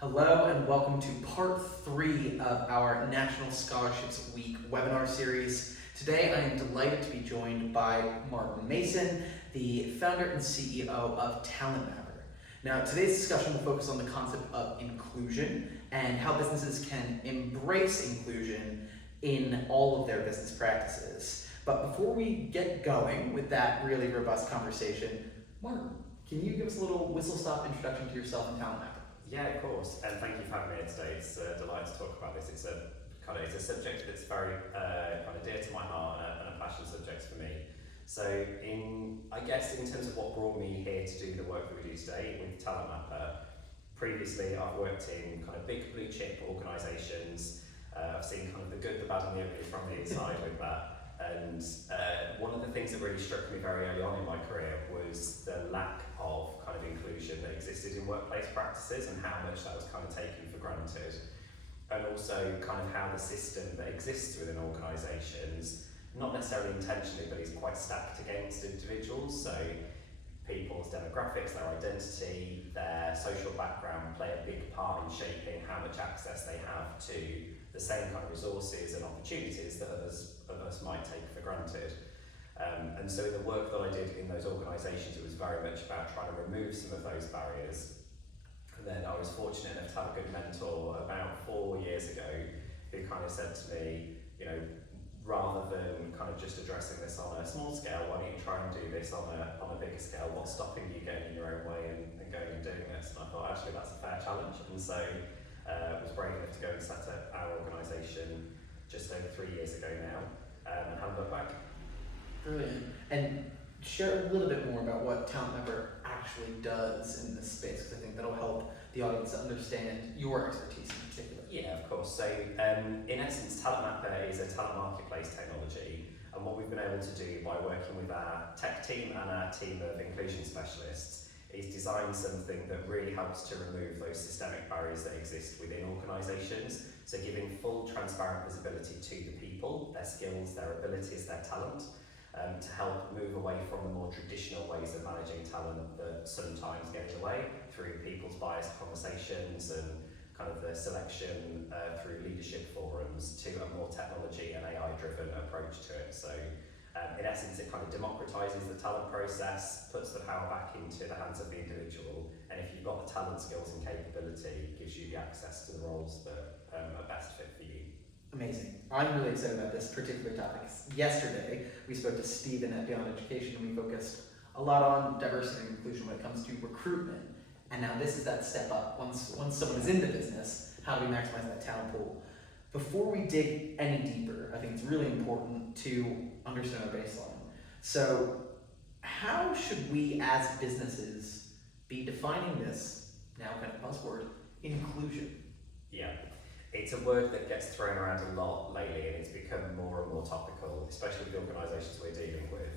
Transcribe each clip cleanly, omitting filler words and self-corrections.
Hello and welcome to part 3 of our National Scholarships Week webinar series. Today I am delighted to be joined by Martin Mason, the founder and CEO of TalentMapper. Now today's discussion will focus on the concept of inclusion and how businesses can embrace inclusion in all of their business practices. But before we get going with that really robust conversation, Martin, can you give us a little whistle-stop introduction to yourself and TalentMapper? Yeah, of course, and thank you for having me here today. It's a delight to talk about this. It's a subject that's very kind of dear to my heart and a passion subject for me. So, in terms of what brought me here to do the work that we do today with TalentMapper, previously I've worked in kind of big blue chip organisations. I've seen kind of the good, the bad, and the ugly from the inside with that. And one of the things that really struck me very early on in my career was the lack of kind of inclusion that existed in workplace practices and how much that was kind of taken for granted. And also kind of how the system that exists within organisations, not necessarily intentionally, but is quite stacked against individuals. So people's demographics, their identity, their social background play a big part in shaping how much access they have to the same kind of resources and opportunities that others of us might take for granted. And so in the work that I did in those organisations, it was very much about trying to remove some of those barriers. And then I was fortunate enough to have a good mentor about 4 years ago who kind of said to me, you know, rather than kind of just addressing this on a small scale, why don't you try and do this on a bigger scale? What's stopping you getting in your own way and going and doing this? And I thought, actually, that's a fair challenge. And so I was brave enough to go and set up our organisation just over 3 years ago now, and haven't looked back. Brilliant. And share a little bit more about what TalentMapper actually does in this space, because I think that'll help the audience understand your expertise in particular. Yeah, of course. So in essence, TalentMapper is a talent marketplace technology, and what we've been able to do by working with our tech team and our team of inclusion specialists is design something that really helps to remove those systemic barriers that exist within organisations. So giving full transparent visibility to the people, their skills, their abilities, their talent, to help move away from the more traditional ways of managing talent that sometimes get in the way through people's biased conversations and kind of the selection through leadership forums to a more technology and AI-driven approach to it. So in essence, it kind of democratises the talent process, puts the power back into the hands of the individual, and if you've got the talent, skills and capability, it gives you the access to the roles that are best fit for you. Amazing. I'm really excited about this particular topic. Yesterday, we spoke to Stephen at Beyond Education, and we focused a lot on diversity and inclusion when it comes to recruitment. And now this is that step up. Once someone is in the business, how do we maximize that talent pool? Before we dig any deeper, I think it's really important to understand our baseline. So how should we as businesses be defining this, now kind of buzzword, inclusion? Yeah. It's a word that gets thrown around a lot lately, and it's become more and more topical, especially with the organisations we're dealing with.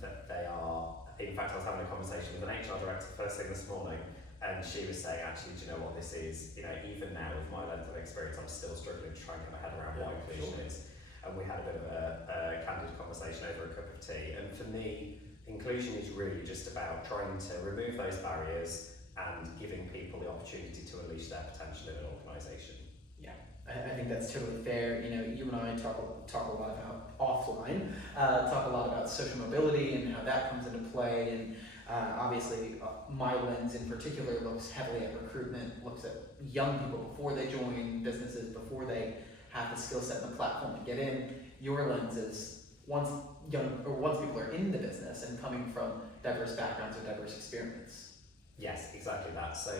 That they are, in fact, I was having a conversation with an HR director first thing this morning, and she was saying, actually, do you know what this is? You know, even now with my length of experience, I'm still struggling to try and get my head around what inclusion is. And we had a bit of a candid conversation over a cup of tea. And for me, inclusion is really just about trying to remove those barriers and giving people the opportunity to unleash their potential in an organisation. Yeah, I think that's totally fair. You know, you and I talk a lot about offline, talk a lot about social mobility and how that comes into play. And obviously, my lens in particular looks heavily at recruitment, looks at young people before they join businesses, before they have the skill set and the platform to get in. Your lens is once people are in the business and coming from diverse backgrounds or diverse experience. Yes, exactly that. So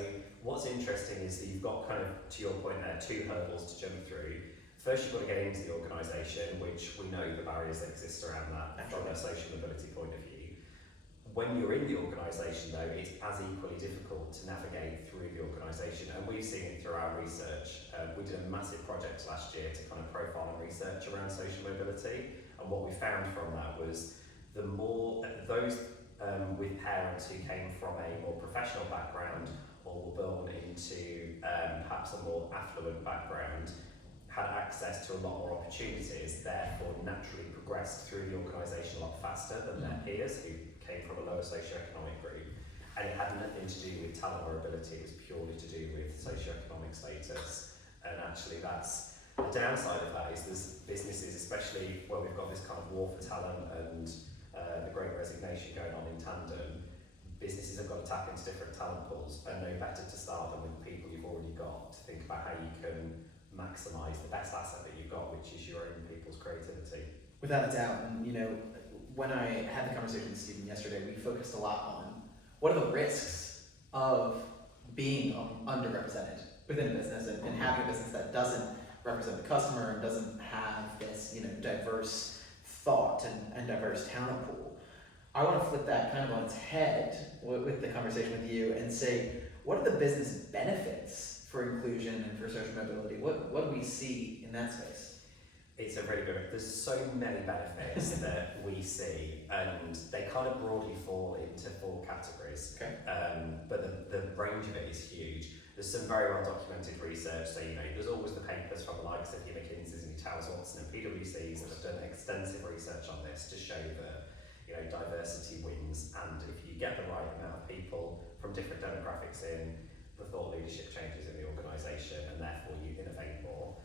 what's interesting is that you've got kind of, to your point there, 2 hurdles to jump through. First, you've got to get into the organisation, which we know the barriers that exist around that from a social mobility point of view. When you're in the organisation though, it's as equally difficult to navigate through the organisation, and we've seen it through our research. We did a massive project last year to kind of profile and research around social mobility, and what we found from that was the more those with parents who came from a more professional background or were born into perhaps a more affluent background had access to a lot more opportunities, therefore naturally progressed through the organisation a lot faster than their peers who came from a lower socioeconomic group. And it had nothing to do with talent or ability, it was purely to do with socioeconomic status. And actually that's the downside of that is there's businesses, especially where we've got this kind of war for talent and the great resignation going on in tandem, businesses have got to tap into different talent pools and no better to start than with the people you've already got to think about how you can maximise the best asset that you've got, which is your own people's creativity. Without a doubt, and when I had the conversation with Stephen yesterday, we focused a lot on what are the risks of being underrepresented within a business and having a business that doesn't represent the customer and doesn't have this diverse thought and diverse talent pool. I want to flip that kind of on its head with the conversation with you and say, what are the business benefits for inclusion and for social mobility? What do we see in that space? It's a really good, there's so many benefits that we see, and they kind of broadly fall into 4 categories. Okay. But the range of it is huge. There's some very well documented research, so there's always the papers from the likes of your McKinseys and your Towers Watson and PwCs that have done extensive research on this to show that diversity wins, and if you get the right amount of people from different demographics in, the thought leadership changes in the organisation, and therefore you innovate more.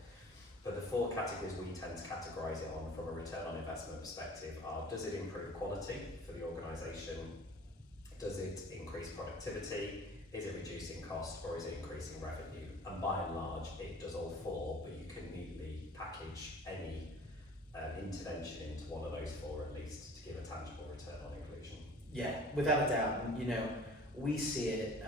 But the 4 categories we tend to categorise it on from a return on investment perspective are: does it improve quality for the organisation? Does it increase productivity? Is it reducing cost, or is it increasing revenue? And by and large, it does all 4, but you can neatly package any intervention into one of those 4 at least to give a tangible return on inclusion. Yeah, without a doubt. We see it.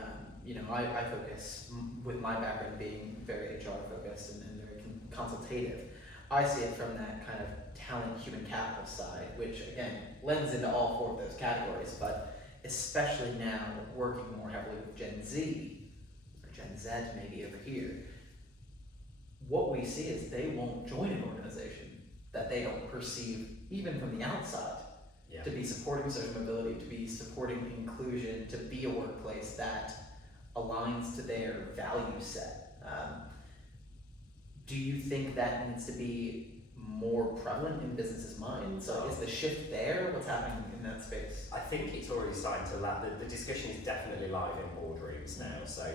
I focus, with my background being very HR focused and very consultative, I see it from that kind of talent human capital side, which again lends into all 4 of those categories, but especially now working more heavily with Gen Z, or Gen Z maybe over here, what we see is they won't join an organization that they don't perceive, even from the outside, to be supporting social mobility, to be supporting inclusion, to be a workplace that aligns to their value set. Do you think that needs to be more prevalent in businesses' minds? So is the shift there? What's happening in that space? I think it's already starting to land. The discussion is definitely live in boardrooms now. So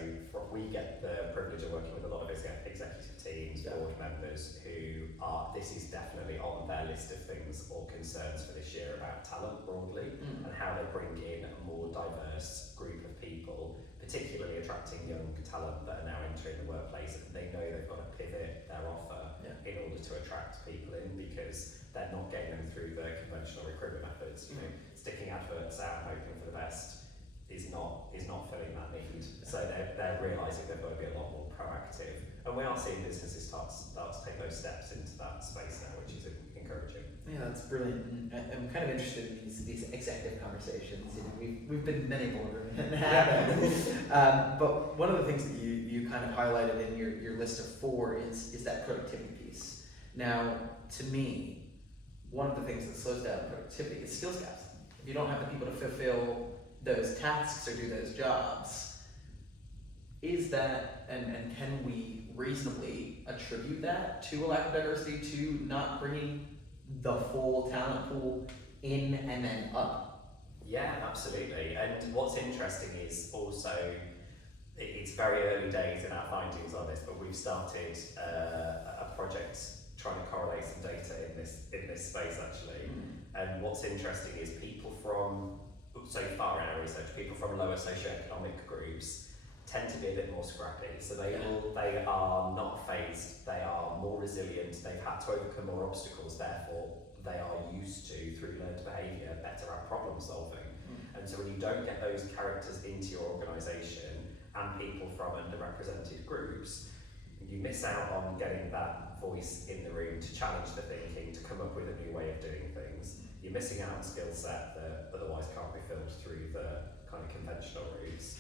we get the privilege of working with a lot of executive teams, board members who are, this is definitely on their list of things or concerns for this year about talent broadly and how they bring in a more diverse group of people, particularly attracting young talent that are now entering the workplace, and they know they've got to pivot their offer in order to attract people in, because they're not getting them through the conventional recruitment methods. Sticking adverts out and hoping for the best is not filling that need. So they're realising they've got to be a lot more proactive, and we are seeing businesses start to take those steps into that space now, which is encouraging. Yeah, that's brilliant. And I'm kind of interested in these executive conversations. We've been in many boardrooms and but one of the things that you kind of highlighted in your list of 4 is that productivity piece. Now, to me, one of the things that slows down productivity is skills gaps. If you don't have the people to fulfill those tasks or do those jobs, is that, and can we reasonably attribute that to a lack of diversity, to not bringing the full talent pool in and then up? Yeah, absolutely. And what's interesting is also, it's very early days in our findings on this, but we've started a project trying to correlate some data in this space actually. And what's interesting is people from, so far in our research, people from lower socioeconomic groups tend to be a bit more scrappy. So they are not phased, they are more resilient, they've had to overcome more obstacles, therefore they are used to, through learned behaviour, better at problem solving. And so when you don't get those characters into your organisation and people from underrepresented groups, you miss out on getting that voice in the room to challenge the thinking, to come up with a new way of doing things. You're missing out on skill set that otherwise can't be filled through the kind of conventional routes.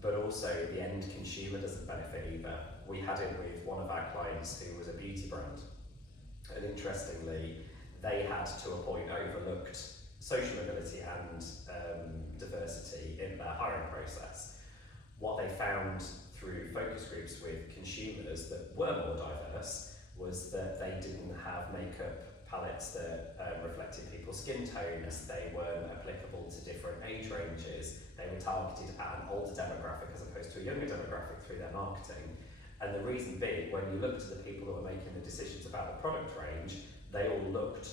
But also the end consumer doesn't benefit either. We had it with one of our clients who was a beauty brand, and interestingly, they had to a point overlooked social mobility and diversity in their hiring process. What they found through focus groups with consumers that were more diverse was that they didn't have makeup palettes that reflected people's skin tones. They weren't applicable to different age ranges. They were targeted at an older demographic as opposed to a younger demographic through their marketing. And the reason being, when you looked at the people that were making the decisions about the product range, they all looked,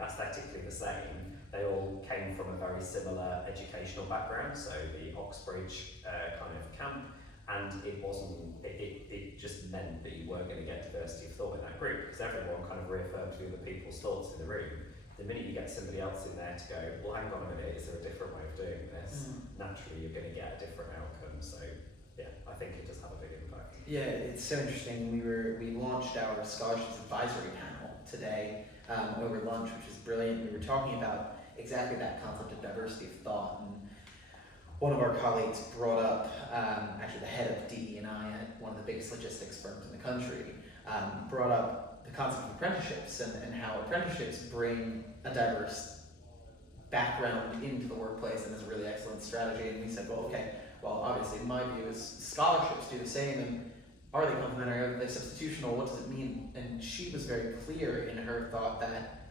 aesthetically the same. They all came from a very similar educational background, so the Oxbridge kind of camp, and it just meant that you weren't going to get diversity of thought in that group, because everyone kind of reaffirmed the other people's thoughts in the room. The minute you get somebody else in there to go, well, hang on a minute, is there a different way of doing this? Naturally, you're going to get a different outcome. So, yeah, I think it does have a big impact. Yeah, it's so interesting. We launched our scholarships advisory panel today over lunch, which was brilliant. We were talking about exactly that concept of diversity of thought, and one of our colleagues brought up, actually the head of DE&I at one of the biggest logistics firms in the country, brought up the concept of apprenticeships and how apprenticeships bring a diverse background into the workplace, and is a really excellent strategy. And we said, well, okay, well, obviously my view is scholarships do the same, and are they complementary, are they substitutional, what does it mean? And she was very clear in her thought that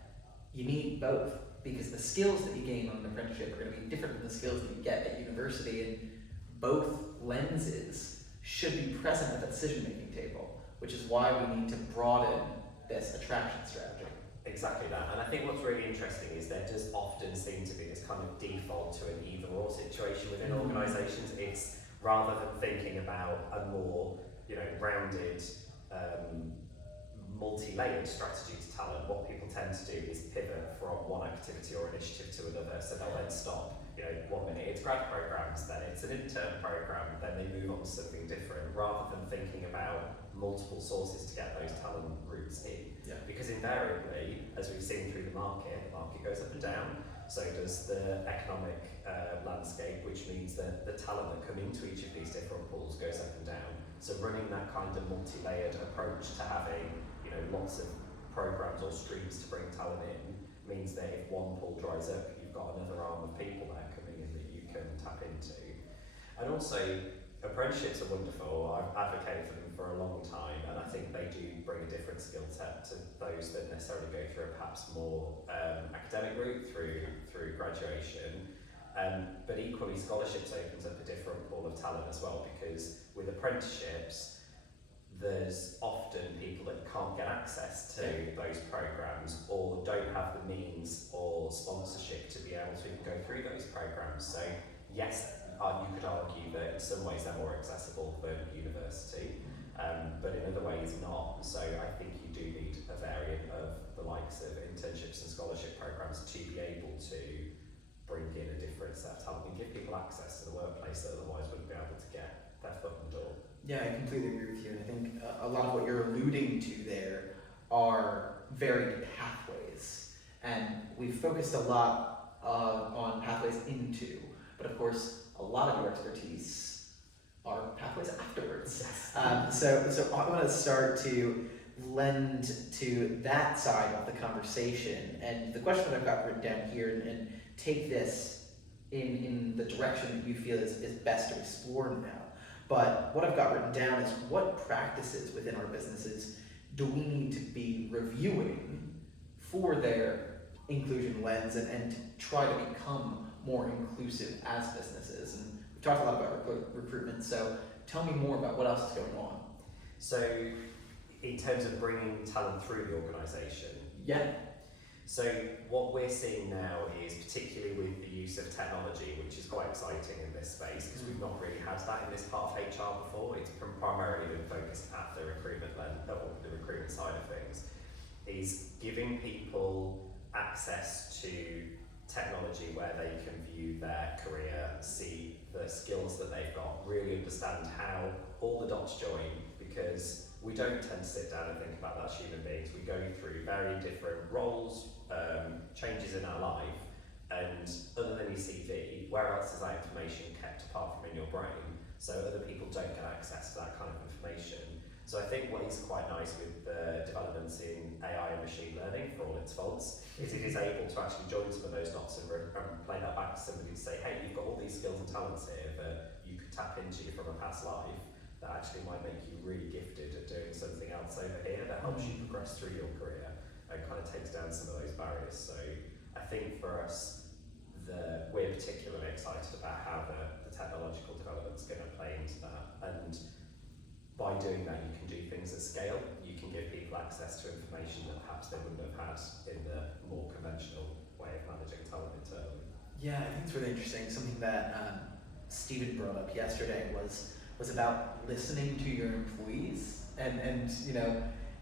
you need both, because the skills that you gain on an apprenticeship are going to be different than the skills that you get at university, and both lenses should be present at the decision-making table, which is why we need to broaden this attraction strategy. Exactly that, and I think what's really interesting is there does often seem to be this kind of default to an either-or situation within organisations. It's rather than thinking about a more, rounded, multi-layered strategy to talent, what people tend to do is pivot from one activity or initiative to another. So they'll then stop, 1 minute it's grad programs, then it's an intern program, then they move on to something different, rather than thinking about multiple sources to get those talent routes in. Yeah. Because invariably, as we've seen through the market goes up and down, so does the economic landscape, which means that the talent that come into each of these different pools goes up and down. So running that kind of multi-layered approach to having lots of programs or streams to bring talent in means that if one pool dries up, you've got another arm of people there coming in that you can tap into. And also, apprenticeships are wonderful. I've advocated for them for a long time, and I think they do bring a different skill set to those that necessarily go through a perhaps more academic route through graduation. But equally, scholarships opens up a different pool of talent as well, because with apprenticeships, there's often people that can't get access to those programs or don't have the means or sponsorship to be able to even go through those programs. So yes, you could argue that in some ways they're more accessible than university, but in other ways not. So I think you do need a variant of the likes of internships and scholarship programs to be able to bring in a different set of talent and give people access to the workplace that otherwise wouldn't be able to get their foot in the door. Yeah, I completely agree with you, and I think a lot of what you're alluding to there are varied pathways, and we've focused a lot on pathways into, but of course a lot of your expertise are pathways afterwards. So I want to start to lend to that side of the conversation, and the question that I've got written down here, and take this in the direction that you feel is best to explore now. But what I've got written down is, what practices within our businesses do we need to be reviewing for their inclusion lens and to try to become more inclusive as businesses? And we've talked a lot about recruitment, so tell me more about what else is going on. So in terms of bringing talent through the organisation, so what we're seeing now is, particularly with the use of technology, which is quite exciting in this space, because we've not really had that in this part of HR before. It's primarily been focused at the recruitment the recruitment side of things, is giving people access to technology where they can view their career, see the skills that they've got, really understand how all the dots join, because we don't tend to sit down and think about that as human beings. We go through very different roles, changes in our life, and other than your CV, where else is that information kept apart from in your brain? So other people don't get access to that kind of information. So I think what is quite nice with the developments in AI and machine learning, for all its faults, is it is able to actually join some of those dots and play that back to somebody to say, hey, you've got all these skills and talents here that you could tap into from a past life that actually might make you really gifted at doing something else over here that helps you progress through your career. and kind of takes down some of those barriers. So I think for us, we're particularly excited about how the technological development's going to play into that. And by doing that, you can do things at scale. You can give people access to information that perhaps they wouldn't have had in the more conventional way of managing talent internally. Yeah, I think it's really interesting. Something that Stephen brought up yesterday was about listening to your employees, and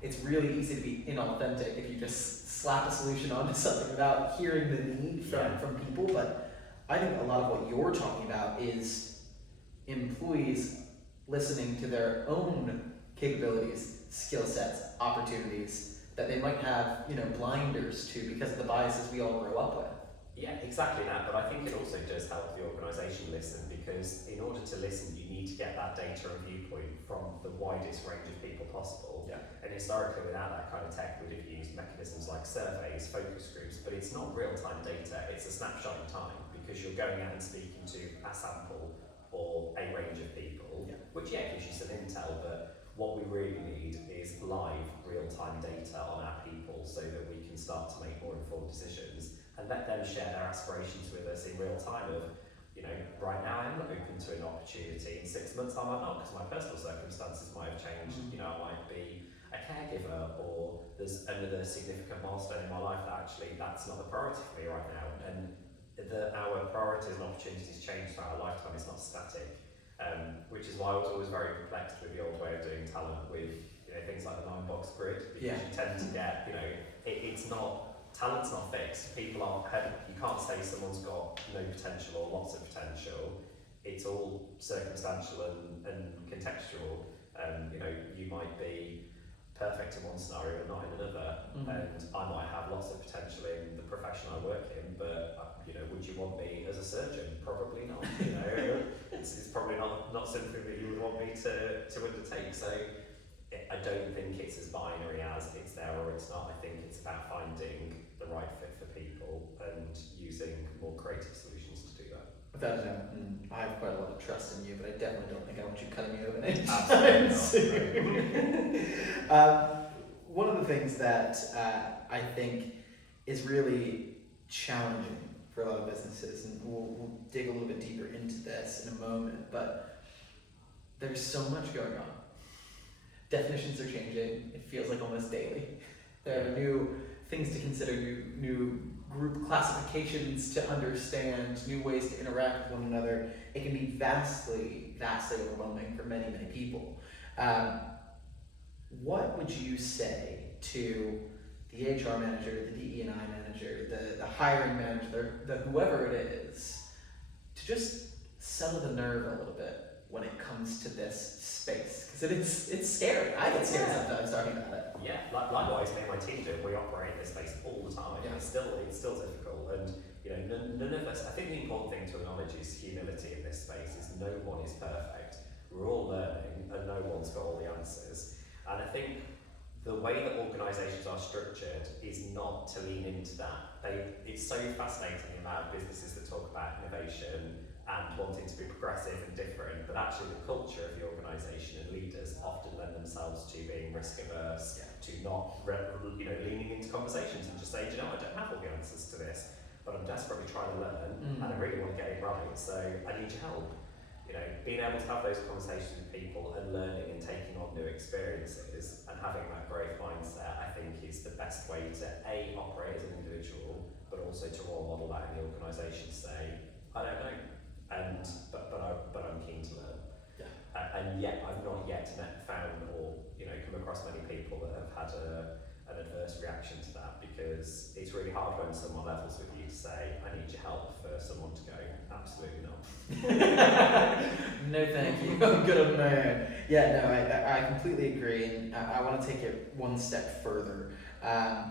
it's really easy to be inauthentic if you just slap a solution onto something without hearing the need from people. But I think a lot of what you're talking about is employees listening to their own capabilities, skill sets, opportunities that they might have, blinders to because of the biases we all grow up with. Yeah, exactly that, but I think it also does help the organisation listen, because in order to listen you need to get that data and viewpoint from the widest range of people possible. Yeah. And historically, without that kind of tech, we'd have used mechanisms like surveys, focus groups, but it's not real-time data, it's a snapshot in time, because you're going out and speaking to a sample or a range of people, which gives you some intel, but what we really need is live, real-time data on our people so that we can start to make more informed decisions and let them share their aspirations with us in real time of, right now I'm open to an opportunity, in 6 months I might not because my personal circumstances might have changed. I might be a caregiver, or there's another significant milestone in my life that actually that's not the priority for me right now. And our priorities and opportunities change throughout our lifetime, it's not static. Which is why I was always very perplexed with the old way of doing talent with things like the 9-box grid, because you tend to get, talent's not fixed. People aren't, you can't say someone's got no potential or lots of potential. It's all circumstantial and contextual. You might be perfect in one scenario and not in another. And I might have lots of potential in the profession I work in, but would you want me as a surgeon? Probably not. It's probably not something that you would want me to undertake. So I don't think it's as binary as it's there or it's not. I think it's about finding the right fit for people and using more creative solutions to do that. Without a doubt, I have quite a lot of trust in you, but I definitely don't think I want you cutting me open anytime soon. One of the things that I think is really challenging for a lot of businesses, and we'll dig a little bit deeper into this in a moment, but there's so much going on. Definitions are changing, it feels like almost daily. There are new things to consider, new group classifications to understand, new ways to interact with one another. It can be vastly overwhelming for many, many people. What would you say to the HR manager, the DE&I manager, the hiring manager, the whoever it is, to just settle the nerve a little bit when it comes to this space? Because it's scary. I get scared sometimes talking about it. Yeah, likewise, me and my team do. We operate in this space all the time. Yeah. It's still difficult, and none of us. I think the important thing to acknowledge is humility in this space. Is no one is perfect. We're all learning, and no one's got all the answers. And I think the way that organisations are structured is not to lean into that. It's so fascinating about businesses that talk about innovation and wanting to be progressive and different, but actually the culture of the organisation and leaders often lend themselves to being risk averse, to not leaning into conversations and just saying, I don't have all the answers to this, but I'm desperately trying to learn and I really want to get it right, so I need your help. Being able to have those conversations with people and learning and taking on new experiences and having that growth mindset, I think is the best way to operate as an individual, but also to role model that in the organisation. Say, I don't know, but I'm keen to learn. And yet I've not yet found or come across many people that have had an adverse reaction to that, because it's really hard when someone levels with you to say, I need your help, for someone to go, absolutely not. No thank you, I'm good on my own. Yeah, no, I completely agree, and I want to take it one step further,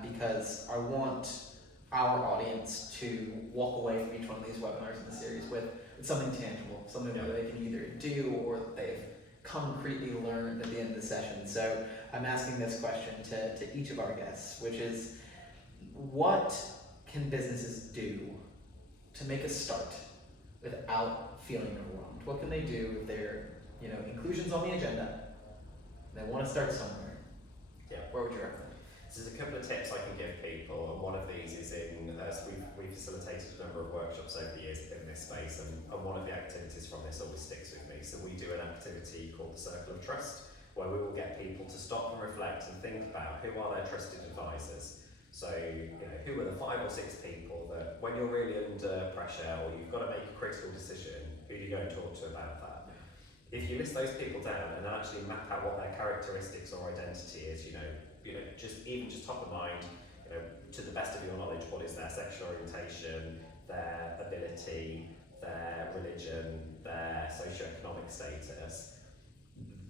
because I want our audience to walk away from each one of these webinars in the series with something tangible, something that they can either do or that they've concretely learned at the end of the session. So I'm asking this question to each of our guests, which is, what can businesses do to make a start without feeling overwhelmed? What can they do if they're, inclusion's on the agenda, they want to start somewhere? Yeah. Where would you recommend? So there's a couple of tips I can give people, and one of these is we've facilitated a number of workshops over the years in this space, and one of the activities from this always sticks with me. So we do an activity called the Circle of Trust, where we will get people to stop and reflect and think about who are their trusted advisors. So, who are the 5 or 6 people that when you're really under pressure or you've got to make a critical decision, who do you go and talk to about that? If you list those people down and then actually map out what their characteristics or identity is, just top of mind, to the best of your knowledge, what is their sexual orientation, their ability, their religion, their socioeconomic status.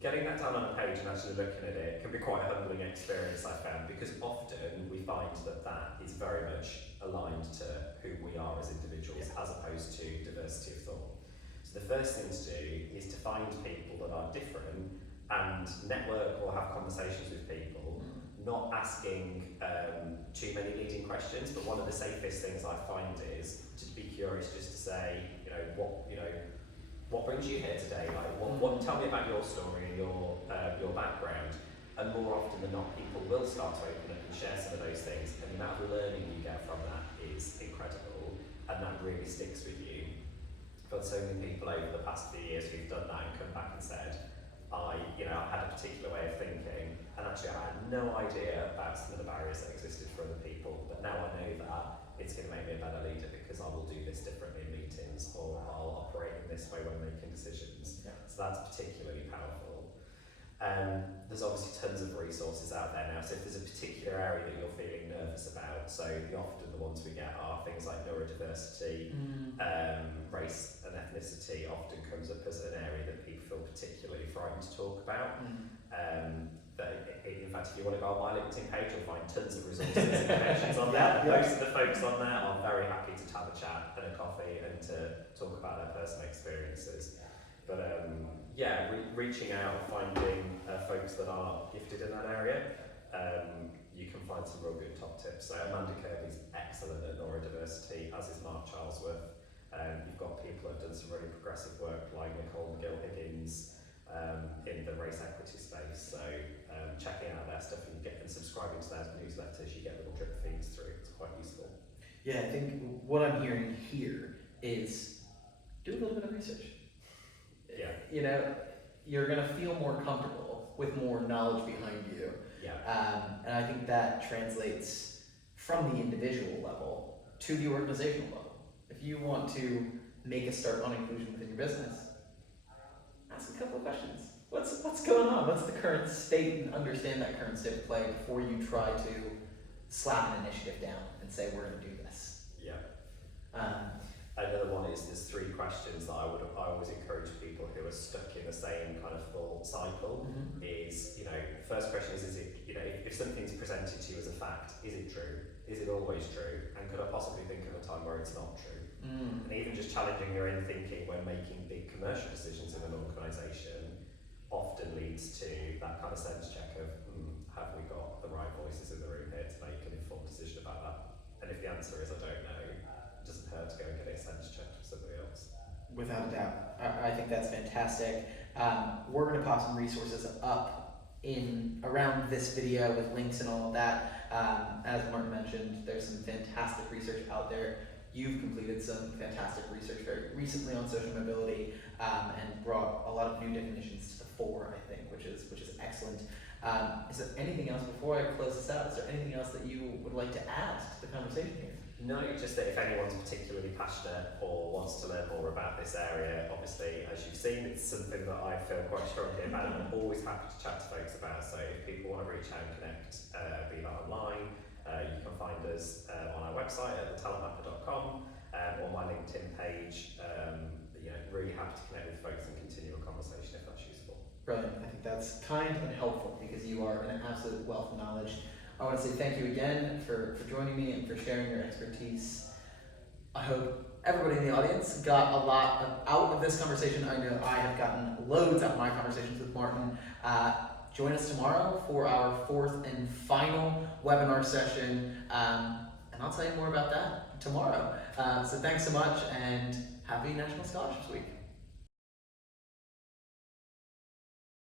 Getting that down on a page and actually looking at it can be quite a humbling experience, I found, because often we find that is very much aligned to who we are as individuals, as opposed to diversity of thought. So the first thing to do is to find people that are different and network or have conversations with people, not asking too many leading questions, but one of the safest things I find is to be curious, just to say, what brings you here today? Tell me about your story and your background. And more often than not, people will start to open up and share some of those things, and the amount of learning you get from that is incredible, and that really sticks with you. I've got so many people over the past few years who've done that and come back and said, I had a particular way of thinking, and actually I had no idea about some of the barriers that existed for other people, but now I know that it's going to make me a better leader because I will do this differently in meetings, or I'll operate in this way when making decisions. Yeah. So that's particularly powerful. There's obviously tons of resources out there now, so if there's a particular area that you're feeling nervous about, so often the ones we get are things like neurodiversity, race and ethnicity often comes up as an area that people feel particularly frightened to talk about. In fact, if you want to go on my LinkedIn page, you'll find tons of resources and connections on there. Most of the folks on there are very happy to have a chat and a coffee and to talk about their personal experiences. But reaching out and finding folks that are gifted in that area, you can find some real good top tips. So Amanda Kirby's excellent at neurodiversity, as is Mark Charlesworth. You've got people that have done some really progressive work like Nicole McGill-Higgins in the race equity space. So checking out their stuff and subscribing to their newsletters, you get little drip feeds through. It's quite useful. Yeah, I think what I'm hearing here is do a little bit of research. Yeah. You're going to feel more comfortable with more knowledge behind you. Yeah. And I think that translates from the individual level to the organizational level. If you want to make a start on inclusion within your business, ask a couple of questions. What's going on? What's the current state, and understand that current state of play before you try to slap an initiative down and say, we're going to do this. Yeah. Another one is there's 3 questions that I always encourage people who are stuck in the same kind of thought cycle. Is, first question is it, if something's presented to you as a fact, is it true? Is it always true? And could I possibly think of a time where it's not true? And even just challenging your own thinking when making big commercial decisions in an organisation often leads to that kind of sense check of, have we got the right voices in the room here to make an informed decision about that? And if the answer is I don't know, it doesn't hurt to go and get a sense check from somebody else. Without a doubt. I think that's fantastic. We're going to pop some resources up in around this video with links and all of that. As Martin mentioned, there's some fantastic research out there. You've completed some fantastic research very recently on social mobility and brought a lot of new definitions to the fore, I think, which is excellent. Is there anything else before I close this out? Is there anything else that you would like to add to the conversation here? No, just that if anyone's particularly passionate or wants to learn more about this area, obviously, as you've seen, it's something that I feel quite strongly about and I'm always happy to chat to folks about. So if people want to reach out and connect, be that online, you can find us on our website at TalentMapper.com or my LinkedIn page. Really happy to connect with folks and continue a conversation if that's useful. Brilliant. I think that's kind and helpful because you are an absolute wealth of knowledge. I want to say thank you again for joining me and for sharing your expertise. I hope everybody in the audience got a lot out of this conversation. I know I have gotten loads out of my conversations with Martin. Join us tomorrow for our 4th and final webinar session, and I'll tell you more about that tomorrow. So thanks so much, and happy National Scholarships Week.